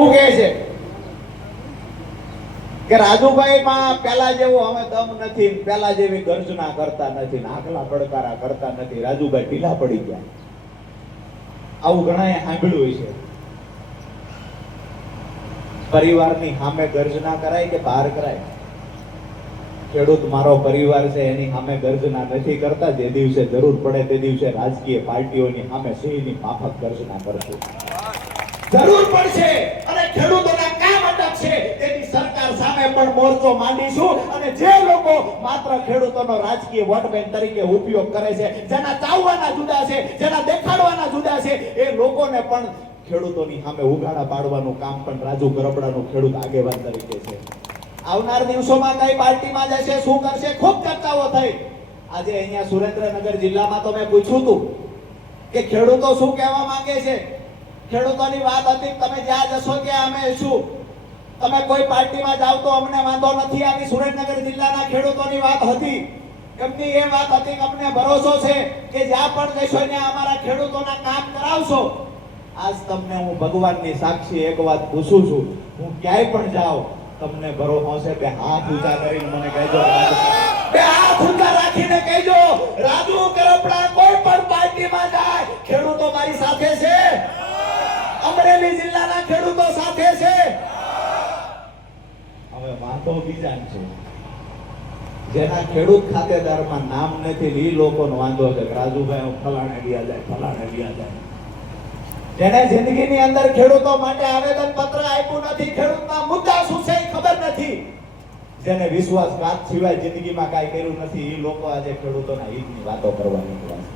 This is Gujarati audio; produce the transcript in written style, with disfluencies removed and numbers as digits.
શું કહે છે કે રાજુભાઈ માં પેલા જેવો હવે દમ નથી, પેલા જેવી ગર્જના કરતા નથી, આકલા પડકારા કરતા નથી, રાજુભાઈ ઢીલા પડી ગયા. આવું ઘણાએ સાંભળ્યું છે. પરિવારની સામે ગર્જના કરાય કે બહાર કરાય? ખેડૂત મારો પરિવાર છે એની સામે ગર્જના નથી કરતા. જે દિવસે જરૂર પડે તે દિવસે રાજકીય પાર્ટીઓની સામે સિંહની માફક ગર્જના કરશું. જરૂર પડશે અને ખેડૂતોના કામ અટકશે તેની સરકાર સામે પણ મોરચો માંડીશું. અને જે લોકો માત્ર ખેડૂતોનો રાજકીય વોટ બેંક તરીકે ઉપયોગ કરે છે, જેના ચાવવાના જુદા છે, જેના દેખાડવાના જુદા છે, એ લોકોને પણ ખેડૂતોની સામે ઉઘાડા પાડવાનું કામ પણ રાજુ ગરબડાનું ખેડૂત આગેવાન તરીકે છે. આવનાર દિવસોમાં કઈ પાર્ટીમાં જશે, શું કરશે, ખૂબ ચર્ચાઓ થઈ. આજે અહીંયા સુરેન્દ્રનગર જિલ્લામાં તો મેં પૂછ્યું હતું કે ખેડૂતો શું કહેવા માંગે છે. ખેડૂતોની વાત હતી તમે જ્યાં જશો ત્યાં અમે શું, તમે કોઈ પાર્ટીમાં જાવ તો અમને વાંધો નથી. આવી સુરેન્દ્રનગર જિલ્લાના ખેડૂતોની વાત હતી. એમની એ વાત હતી કે અમને ભરોસો છે કે જ્યાં પણ જશો ત્યાં અમારા ખેડૂતોના કામ કરાવશો. આજ તમને હું ભગવાનની સાક્ષી એક વાત પૂછું છું, હું ક્યાંય પણ જાઉં તમને ભરોસો છે. બે હાથ ઊંચા કરીને મને કહેજો, બે હાથ ઊંચા રાખીને કહેજો, રાજુ ગરબડા કોઈ પણ પાર્ટીમાં જાય ખેડૂતો મારી સાથે છે. અમરેલી જિલ્લાના ખેડૂતો સાથે છે. હવે વાતો બીજા છે, જેના ખેડૂત ખાતેદારમાં નામ નથી એ લોકોનો વાંધો છે. રાજુભાઈ હું ફલાણે ગયા જાય, ફલાણે ગયા જાય. જેને જિંદગીની અંદર ખેડૂતો માટે આવેદન પત્ર આપ્યું નથી, ખેડૂતના મુદ્દા શું છે એ ખબર નથી, જેને વિશ્વાસઘાત સિવાય જિંદગીમાં કાંઈ કર્યું નથી, એ લોકો આજે ખેડૂતોના હિતની વાતો કરવા નીકળ્યા છે.